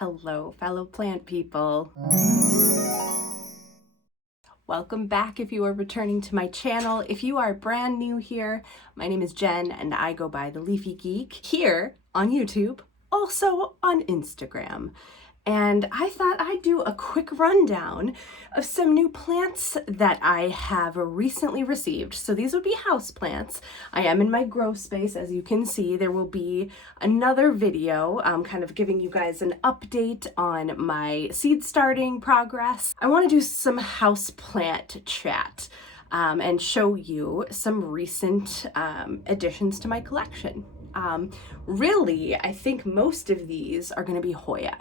Hello, fellow plant people. Welcome back if you are returning to my channel. If you are brand new here, my name is Jen and I go by The Leafy Geek here on YouTube, also on Instagram. And I thought I'd do a quick rundown of some new plants that I have recently received. So these would be houseplants. I am in my grow space, as you can see. There will be another video kind of giving you guys an update on my seed starting progress. I want to do some houseplant chat and show you some recent additions to my collection. Really, I think most of these are going to be Hoya.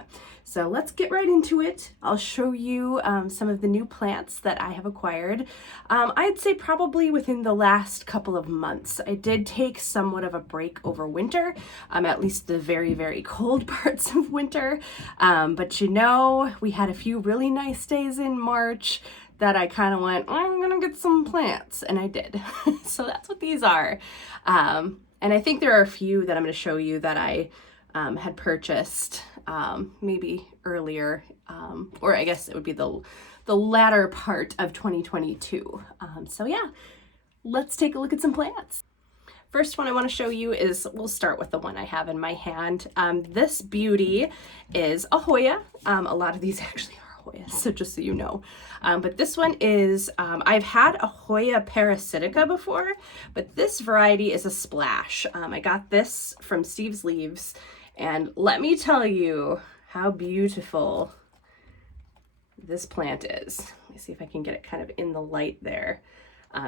So let's get right into it. I'll show you some of the new plants that I have acquired. I'd say probably within the last couple of months. I did take somewhat of a break over winter, at least the very, very cold parts of winter. But you know, we had a few really nice days in March that I kind of went, I'm gonna get some plants, and I did. So that's what these are. And I think there are a few that I'm going to show you that I had purchased maybe earlier, or I guess it would be the latter part of 2022. So yeah, let's take a look at some plants. First one I want to show you is, we'll start with the one I have in my hand. This beauty is a Hoya. A lot of these actually are Hoya, so just so you know. But this one is, I've had a Hoya parasitica before, but this variety is a splash. I got this from Steve's Leaves, and let me tell you how beautiful this plant is. Let me see if I can get it kind of in the light there.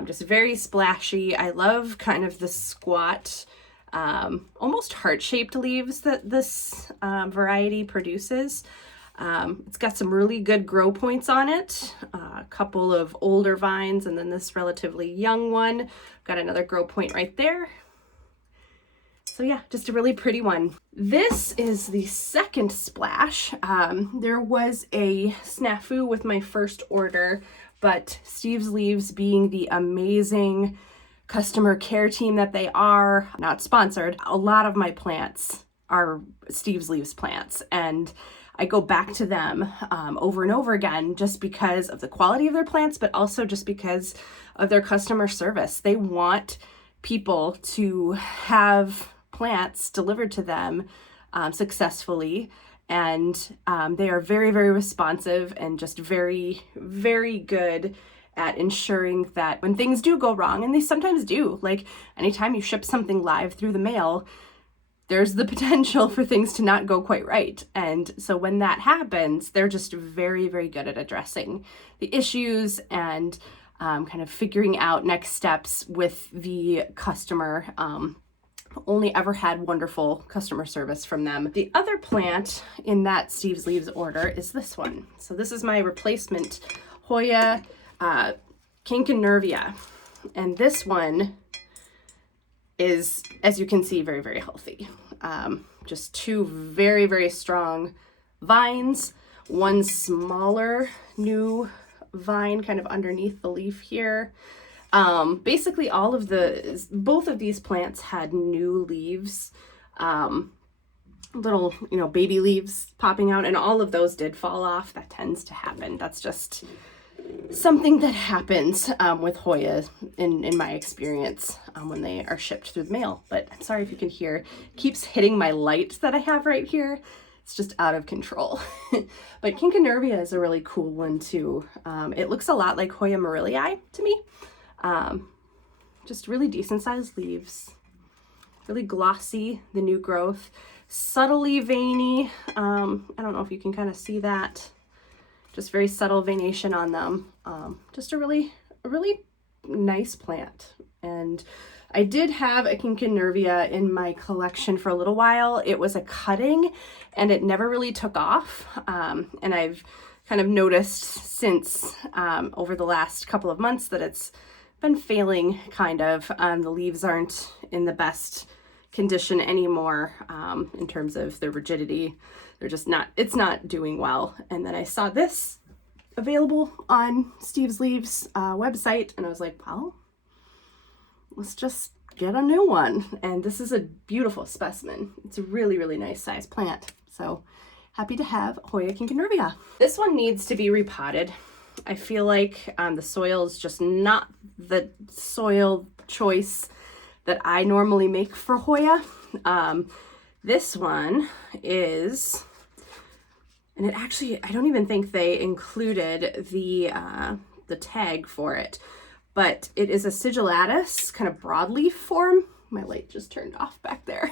Just very splashy. I love kind of the squat, almost heart-shaped leaves that this variety produces. It's got some really good grow points on it, a couple of older vines, and then this relatively young one. Got another grow point right there. So yeah, just a really pretty one. This is the second splash. There was a snafu with my first order, but Steve's Leaves, being the amazing customer care team that they are, not sponsored, a lot of my plants are Steve's Leaves plants, and I go back to them over and over again just because of the quality of their plants, but also just because of their customer service. They want people to have plants delivered to them successfully, and they are very, very responsive and just very, very good at ensuring that when things do go wrong, and they sometimes do, like anytime you ship something live through the mail, there's the potential for things to not go quite right. And so when that happens, they're just very, very good at addressing the issues and kind of figuring out next steps with the customer. Only ever had wonderful customer service from them. The other plant in that Steve's Leaves order is this one. So this is my replacement Hoya quinquinervia. And this one is, as you can see, very, very healthy. Just two very, very strong vines, one smaller new vine kind of underneath the leaf here. Basically both of these plants had new leaves, little, baby leaves popping out, and all of those did fall off. That tends to happen. That's just something that happens with Hoya in my experience when they are shipped through the mail. But I'm sorry if you can hear, it keeps hitting my light that I have right here. It's just out of control. But quinquinervia is a really cool one too. It looks a lot like Hoya morellii to me. Just really decent sized leaves, really glossy, the new growth, subtly veiny. I don't know if you can kind of see that. Just very subtle veination on them. Just a really nice plant. And I did have a quinquinervia in my collection for a little while. It was a cutting and it never really took off. And I've kind of noticed since over the last couple of months that it's been failing kind of. The leaves aren't in the best condition anymore in terms of their rigidity. They're just not, it's not doing well. And then I saw this available on Steve's Leaves website, and I was like, well, let's just get a new one. And this is a beautiful specimen. It's a really, really nice size plant. So happy to have Hoya quinquinervia. This one needs to be repotted. I feel like the soil is just not the soil choice that I normally make for Hoya. This one is, and it actually, I don't even think they included the tag for it, but it is a sigilatis, kind of broadleaf form. My light just turned off back there.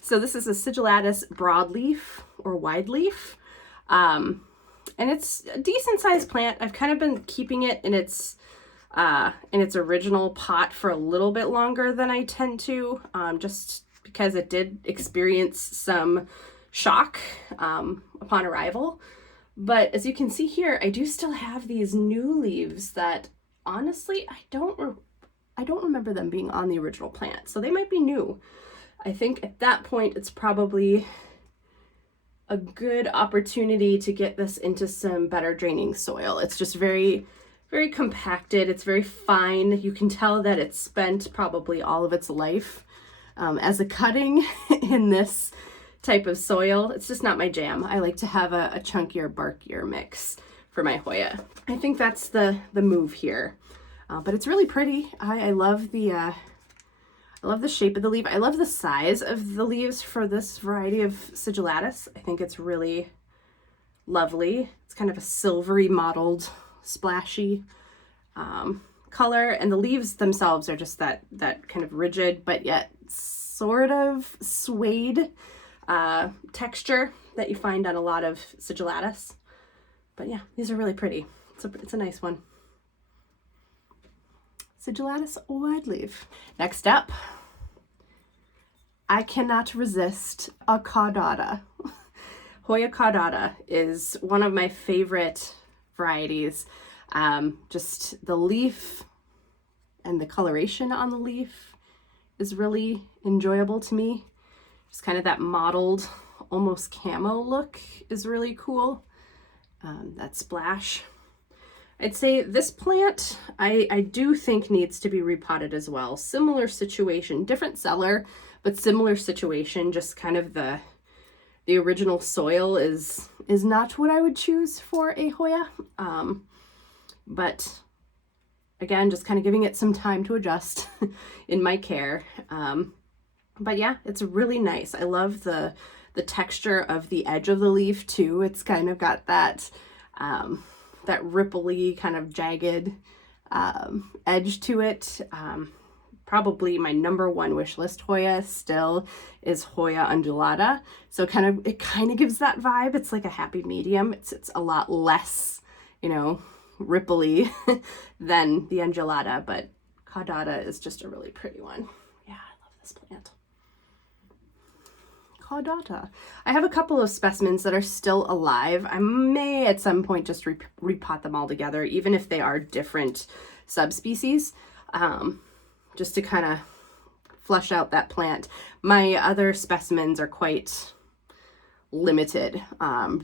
So this is a sigilatis broadleaf or wide leaf. And it's a decent sized plant. I've kind of been keeping it in its original pot for a little bit longer than I tend to, just because it did experience some shock upon arrival. But as you can see here, I do still have these new leaves that honestly, I don't remember them being on the original plant. So they might be new. I think at that point, it's probably a good opportunity to get this into some better draining soil. It's just very, very compacted. It's very fine. You can tell that it's spent probably all of its life as a cutting in this type of soil. It's just not my jam. I like to have a chunkier, barkier mix for my Hoya. I think that's the move here. But it's really pretty. I love the shape of the leaf. I love the size of the leaves for this variety of sigilatis. I think it's really lovely. It's kind of a silvery mottled, splashy color, and the leaves themselves are just that kind of rigid but yet sort of suede texture that you find on a lot of sigilatis. But yeah, these are really pretty. It's a nice one. Sigilatis wide leaf. Next up, I cannot resist a caudata. Hoya caudata is one of my favorite varieties. Just the leaf and the coloration on the leaf is really enjoyable to me. Just kind of that mottled, almost camo look is really cool. That splash. I'd say this plant, I do think needs to be repotted as well. Similar situation, different cellar, but similar situation. Just kind of the original soil is not what I would choose for a Hoya. But again, just kind of giving it some time to adjust in my care. But yeah, it's really nice. I love the texture of the edge of the leaf too. It's kind of got that that ripply kind of jagged edge to it. Probably my number one wish list Hoya still is Hoya undulata. So it kind of gives that vibe. It's like a happy medium. It's a lot less, ripply than the undulata, but caudata is just a really pretty one. Yeah, I love this plant. Caudata. I have a couple of specimens that are still alive. I may at some point just repot them all together, even if they are different subspecies, just to kind of flush out that plant. My other specimens are quite limited.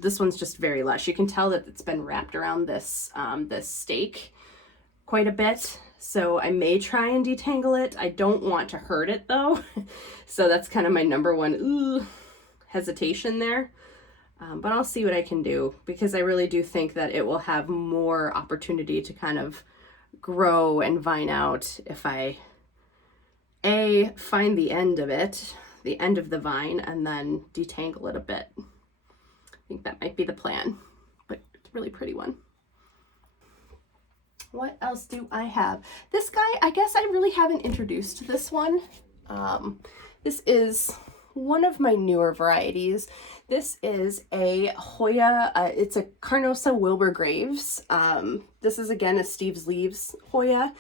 This one's just very lush. You can tell that it's been wrapped around this stake quite a bit. So I may try and detangle it. I don't want to hurt it though. So that's kind of my number one hesitation there. But I'll see what I can do, because I really do think that it will have more opportunity to kind of grow and vine out if I find the end of it, the end of the vine, and then detangle it a bit. I think that might be the plan, but it's a really pretty one. What else do I have? This guy, I guess I really haven't introduced this one. This is one of my newer varieties. This is a Hoya, it's a Carnosa Wilbur Graves. This is again a Steve's Leaves Hoya.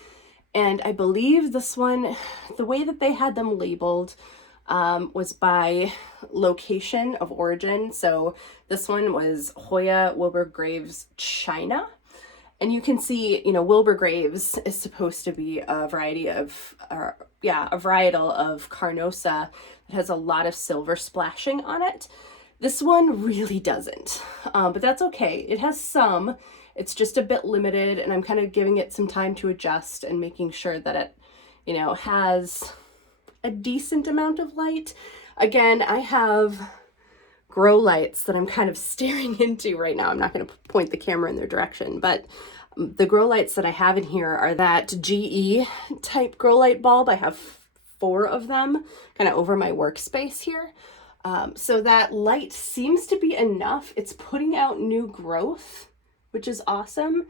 And I believe this one, the way that they had them labeled was by location of origin. So this one was Hoya Wilbur Graves China. And you can see, Wilbur Graves is supposed to be a variety of, a varietal of Carnosa that has a lot of silver splashing on it. This one really doesn't, but that's okay. It has some, it's just a bit limited, and I'm kind of giving it some time to adjust and making sure that it, has a decent amount of light. Again, I have grow lights that I'm kind of staring into right now. I'm not going to point the camera in their direction, but the grow lights that I have in here are that GE type grow light bulb. I have 4 of them kind of over my workspace here. So that light seems to be enough. It's putting out new growth, which is awesome,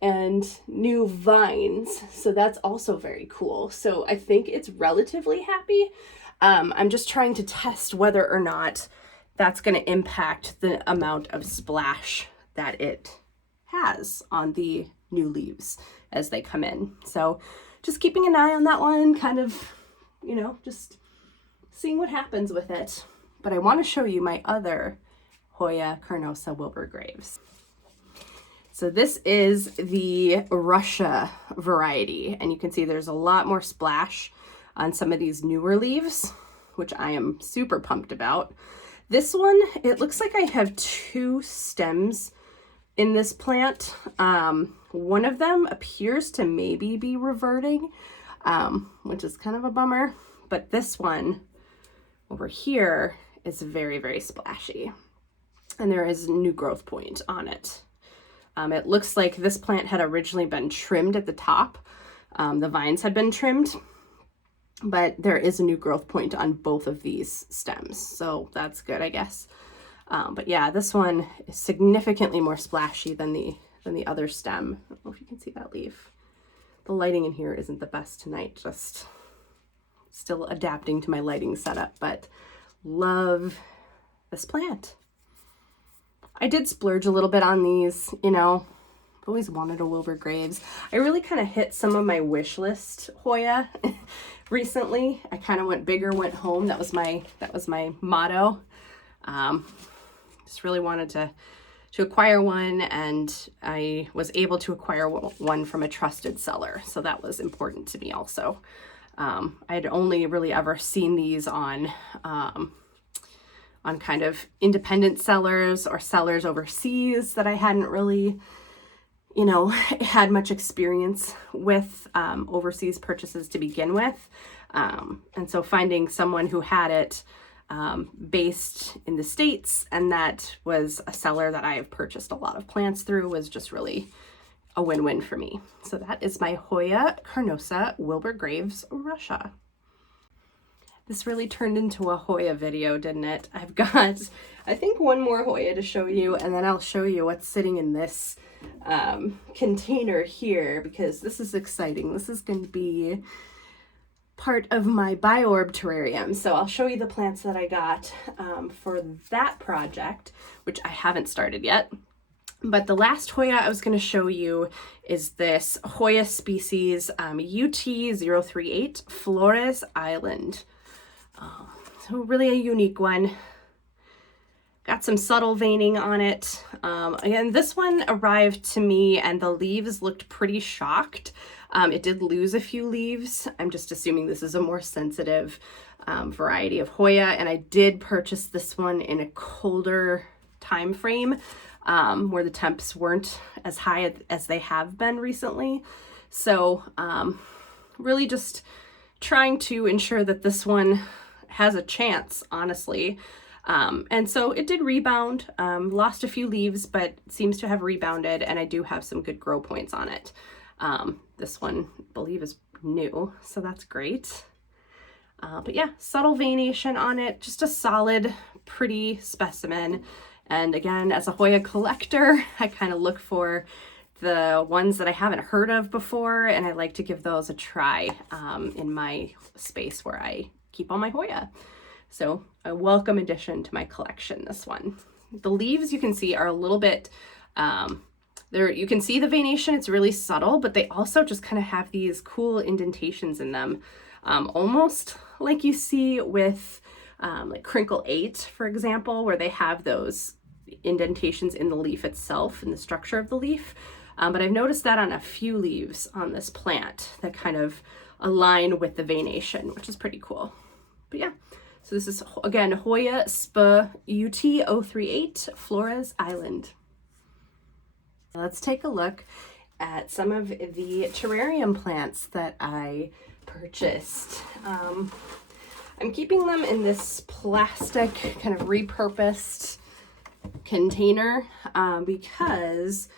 and new vines. So that's also very cool. So I think it's relatively happy. I'm just trying to test whether or not that's going to impact the amount of splash that it has on the new leaves as they come in. So just keeping an eye on that one, kind of, you know, just seeing what happens with it. But I want to show you my other Hoya carnosa Wilbur graves. So this is the Russia variety, and you can see there's a lot more splash on some of these newer leaves, which I am super pumped about. This one, it looks like I have 2 stems in this plant. One of them appears to maybe be reverting, which is kind of a bummer, but this one over here is very, very splashy, and there is a new growth point on it. It looks like this plant had originally been trimmed at the top. The vines had been trimmed, but there is a new growth point on both of these stems, so that's good, I guess. But yeah, this one is significantly more splashy than the other stem. I don't know if you can see that leaf. The lighting in here isn't the best tonight, just still adapting to my lighting setup, but love this plant. I did splurge a little bit on these, you know, I've always wanted a Wilbur graves. I really kind of hit some of my wish list Hoya recently. I kind of went bigger, went home. That was my motto. Just really wanted to acquire one, and I was able to acquire one from a trusted seller, so that was important to me also. I had only really ever seen these on kind of independent sellers or sellers overseas that I hadn't really, you know, had much experience with overseas purchases to begin with. And so finding someone who had it based in the States, and that was a seller that I have purchased a lot of plants through, was just really a win-win for me. So that is my Hoya carnosa Wilbur graves, Russia. This really turned into a Hoya video, didn't it? I've got, I think, one more Hoya to show you, and then I'll show you what's sitting in this container here, because this is exciting. This is going to be part of my BiOrb terrarium. So I'll show you the plants that I got for that project, which I haven't started yet. But the last Hoya I was going to show you is this Hoya species UT038 Flores Island. So really a unique one. Got some subtle veining on it. Again, this one arrived to me and the leaves looked pretty shocked. It did lose a few leaves. I'm just assuming this is a more sensitive variety of Hoya, and I did purchase this one in a colder time frame where the temps weren't as high as they have been recently. So really just trying to ensure that this one has a chance, honestly. And so it did rebound, lost a few leaves, but seems to have rebounded, and I do have some good grow points on it. This one, I believe, is new, so that's great. But yeah, subtle veination on it, just a solid, pretty specimen. And again, as a Hoya collector, I kind of look for the ones that I haven't heard of before, and I like to give those a try in my space where I keep all my Hoya. So a welcome addition to my collection, this one. The leaves, you can see, are a little bit, you can see the veination, it's really subtle, but they also just kind of have these cool indentations in them, almost like you see with like Crinkle 8, for example, where they have those indentations in the leaf itself, in the structure of the leaf. But I've noticed that on a few leaves on this plant that kind of align with the veination, which is pretty cool. But yeah, so this is, again, Hoya sp UT038 Flores Island. Let's take a look at some of the terrarium plants that I purchased. I'm keeping them in this plastic kind of repurposed container because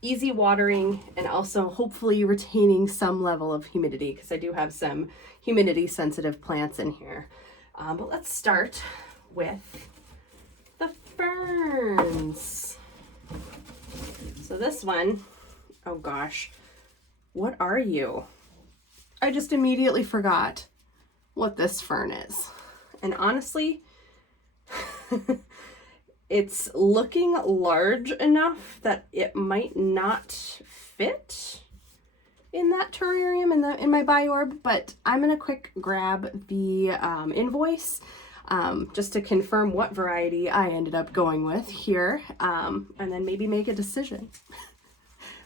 easy watering and also hopefully retaining some level of humidity, because I do have some humidity sensitive plants in here. But let's start with the ferns. So this one, oh gosh, what are you? I just immediately forgot what this fern is. And honestly, it's looking large enough that it might not fit in that terrarium in my BiOrb, but I'm gonna quick grab the invoice just to confirm what variety I ended up going with here, and then maybe make a decision.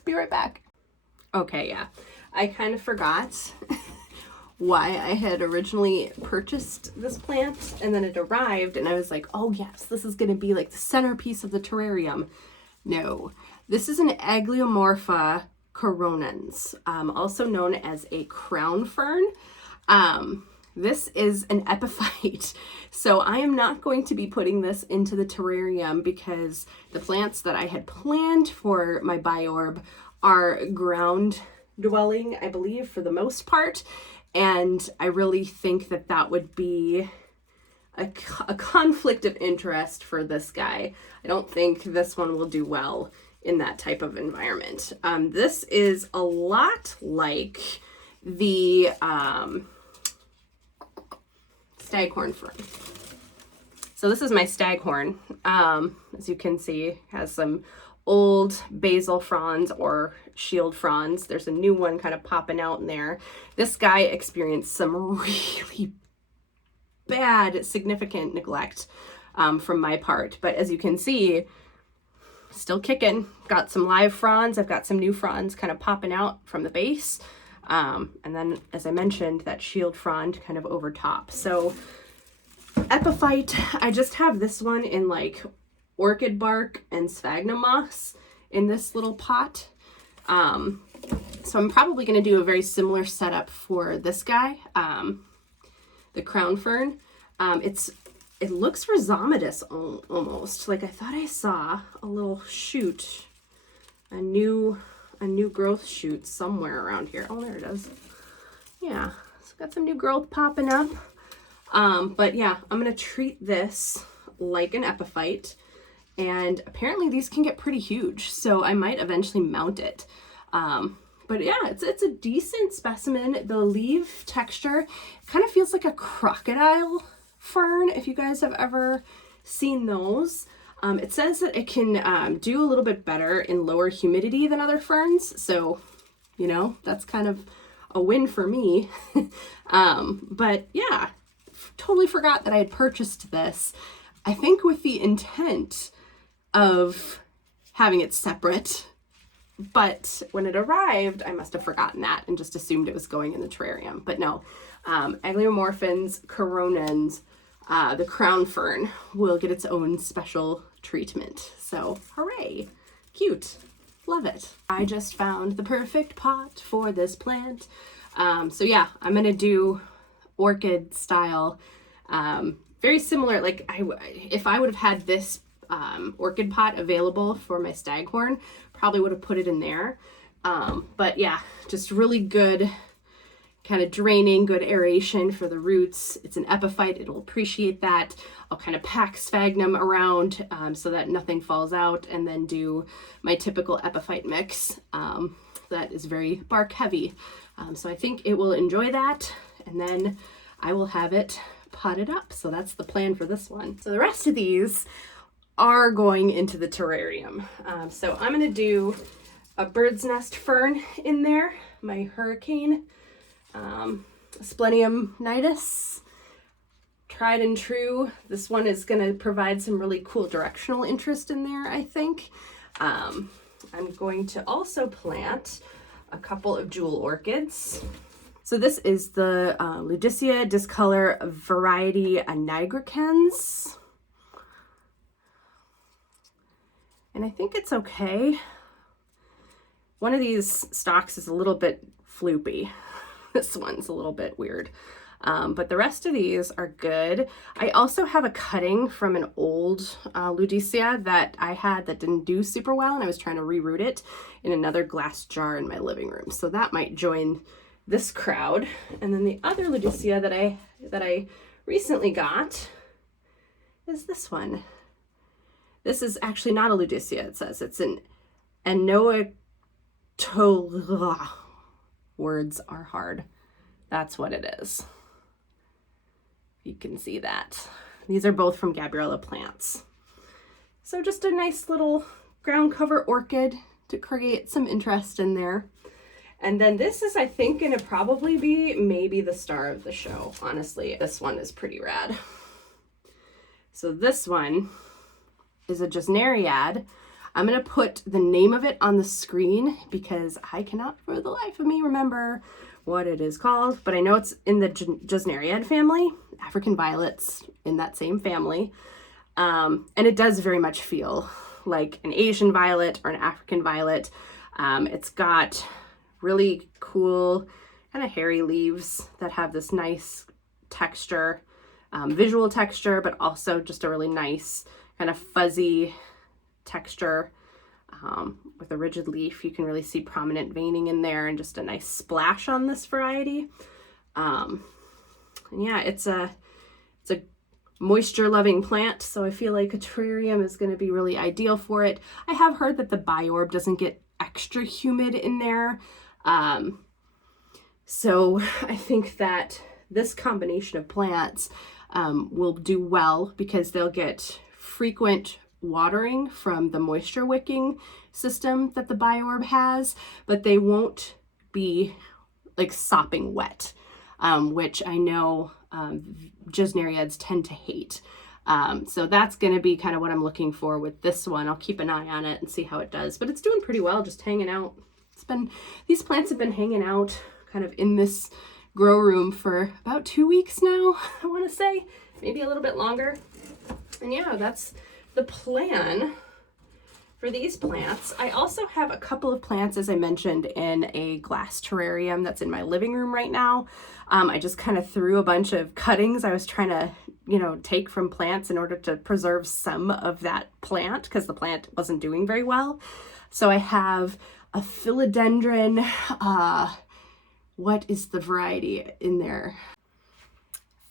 Be right back. Okay, yeah, I kind of forgot why I had originally purchased this plant, and then it arrived and I was like, oh yes, this is gonna be like the centerpiece of the terrarium. No, this is an Aglaomorpha coronans, also known as a crown fern. This is an epiphyte, so I am not going to be putting this into the terrarium because the plants that I had planned for my BiOrb are ground dwelling, I believe, for the most part, and I really think that that would be a conflict of interest for this guy. I don't think this one will do well in that type of environment. This is a lot like the staghorn fern. So this is my staghorn. As you can see, has some old basal fronds or shield fronds. There's a new one kind of popping out in there. This guy experienced some really bad, significant neglect from my part. But as you can see, still kicking. Got some live fronds. I've got some new fronds kind of popping out from the base. And then, as I mentioned, that shield frond kind of over top. So epiphyte, I just have this one in like orchid bark and sphagnum moss in this little pot. So I'm probably going to do a very similar setup for this guy, the crown fern. It looks rhizomatous almost. Like I thought I saw a little shoot, a new growth shoot somewhere around here. Oh, there it is. Yeah, it's got some new growth popping up. But yeah, I'm gonna treat this like an epiphyte, and apparently these can get pretty huge, so I might eventually mount it. But yeah, it's a decent specimen. The leaf texture kind of feels like a crocodile fern, if you guys have ever seen those. It says that it can do a little bit better in lower humidity than other ferns, so you know, that's kind of a win for me. But yeah, totally forgot that I had purchased this, I think with the intent of having it separate, but when it arrived, I must have forgotten that and just assumed it was going in the terrarium. But no, Aglaomorphans coronans, the crown fern, will get its own special treatment. So hooray, cute, love it. I just found the perfect pot for this plant. So yeah, I'm gonna do orchid style, very similar. Like if I would have had this orchid pot available for my staghorn, probably would have put it in there. But yeah, just really good kind of draining, good aeration for the roots. It's an epiphyte, it'll appreciate that. I'll kind of pack sphagnum around so that nothing falls out, and then do my typical epiphyte mix that is very bark heavy. So I think it will enjoy that, and then I will have it potted up. So that's the plan for this one. So the rest of these are going into the terrarium. So I'm gonna do a bird's nest fern in there, my hurricane, Asplenium nidus, tried and true. This one is gonna provide some really cool directional interest in there, I think. I'm going to also plant a couple of jewel orchids. So this is the Ludisia discolor variety Nigrescens. And I think it's okay. One of these stalks is a little bit floopy. This one's a little bit weird. But the rest of these are good. I also have a cutting from an old Ludisia that I had that didn't do super well, and I was trying to reroot it in another glass jar in my living room. So that might join this crowd. And then the other Ludisia that I recently got is this one. This is actually not a Ludisia, it says. It's an Anoectochilus. Words are hard. That's what it is. You can see that. These are both from Gabriella Plants. So just a nice little ground cover orchid to create some interest in there. And then this is, I think, gonna probably be maybe the star of the show. Honestly, this one is pretty rad. So this one is a gesneriad. I'm gonna put the name of it on the screen because I cannot for the life of me remember what it is called, but I know it's in the gesneriad family, African violets in that same family. And it does very much feel like an Asian violet or an African violet. It's got really cool kind of hairy leaves that have this nice texture, visual texture, but also just a really nice kind of fuzzy texture with a rigid leaf. You can really see prominent veining in there and just a nice splash on this variety. And yeah, it's a moisture loving plant, so I feel like a terrarium is going to be really ideal for it. I have heard that the BiOrb doesn't get extra humid in there. So I think that this combination of plants will do well because they'll get frequent watering from the moisture wicking system that the BiOrb has, but they won't be like sopping wet, which I know gesneriads tend to hate. So that's going to be kind of what I'm looking for with this one. I'll keep an eye on it and see how it does, but it's doing pretty well, just hanging out. These plants have been hanging out kind of in this grow room for about 2 weeks now, I want to say, maybe a little bit longer. And yeah, that's the plan for these plants. I also have a couple of plants, as I mentioned, in a glass terrarium that's in my living room right now. I just kind of threw a bunch of cuttings I was trying to, take from plants in order to preserve some of that plant because the plant wasn't doing very well. So I have a philodendron, what is the variety in there?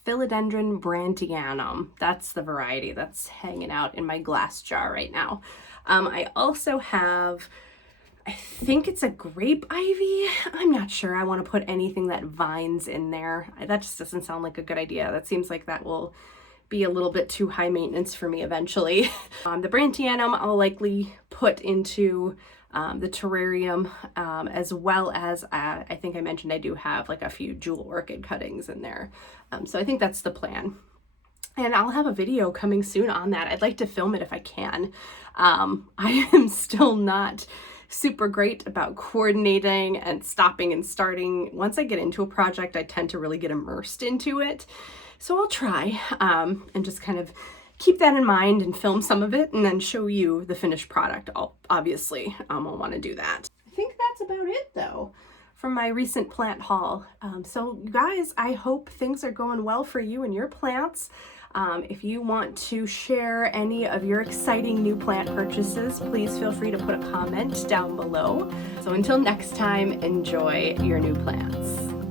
Philodendron brantianum. That's the variety that's hanging out in my glass jar right now. I also have, I think it's a grape ivy. I'm not sure. I want to put anything that vines in there. That just doesn't sound like a good idea. That seems like that will be a little bit too high maintenance for me eventually. The brantianum I'll likely put into the terrarium, as well as I think I mentioned I do have like a few jewel orchid cuttings in there. So I think that's the plan. And I'll have a video coming soon on that. I'd like to film it if I can. I am still not super great about coordinating and stopping and starting. Once I get into a project, I tend to really get immersed into it. So I'll try and just kind of keep that in mind and film some of it and then show you the finished product. Obviously, I'll want to do that. I think that's about it though from my recent plant haul. So you guys, I hope things are going well for you and your plants. If you want to share any of your exciting new plant purchases, please feel free to put a comment down below. So until next time, enjoy your new plants.